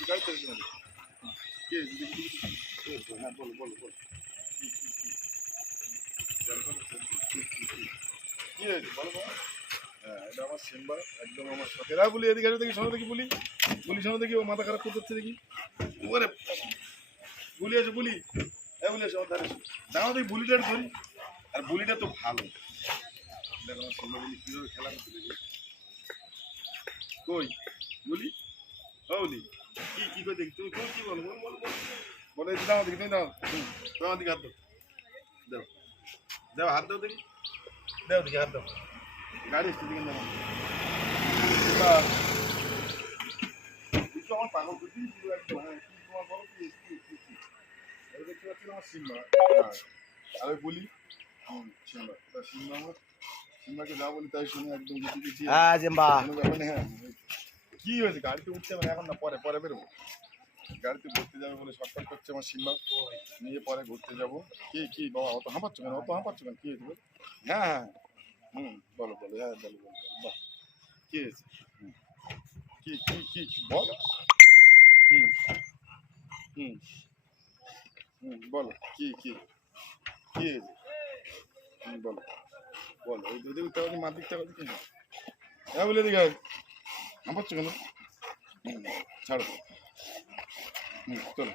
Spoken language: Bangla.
গাড়ি থেকে হ্যাঁ বলো বলো বলো কি হয়েছে বলো বলো। হ্যাঁ এটা আমার সিম্বা একদম আমার শখেরা বলি এদিকে দেখি শোনো দেখি বলি বলি শোনো দেখি ও মাথা খারাপ করতে দেখি ওরে বুলি আছে বুলি হ্যাঁ বলি আছে আমার ধারে দাঁড়াও দেখি বুলিটা ধরি আর বুলিটা তো ভালো দেখো আমার সিম্বা বলি কীভাবে খেলা করতে দেখি কই বলি ও বলি কি কি করে দেখি তুমি কি বলো বলো বলো বলে দাও দেখি তুমি দাও তোমার দিকে হাত দাও দাও দাও হাত দাও দেখি দাও দেখি হাত দাও গাড়ি এসছে দিকে দাও আমার পাগল করছি একদম হ্যাঁ কি তোমার বলো কি দেখতে পাচ্ছি আমার সিম্বা আমি বলি সিম্বা সিম্বা আমার সিম্বাকে যা বলি তাই শুনে একদম গুটি গুটি হ্যাঁ কি হয়েছে গাড়িতে উঠতে হবে এখন না পরে পরে বেরোবো গাড়িতে ঘুরতে যাবে বলে শর্টকাট করছে আমার সিম্বা নিয়ে পরে ঘুরতে যাবো কি কি বাবা অত হাঁপাচ্ছ কেন অত হাঁপাচ্ছ কেন কি হয়েছে হ্যাঁ হ্যাঁ বলো বলো হ্যাঁ বলো বলো বাহ কি হয়েছে কি কি কি বলো হুম বলো কি কি কি হয়েছে বলো বলো ওই যদি মার দিকটা কি হ্যাঁ বলে দিকে হাঁপাচ্ছ কেন ছাড়ো চলো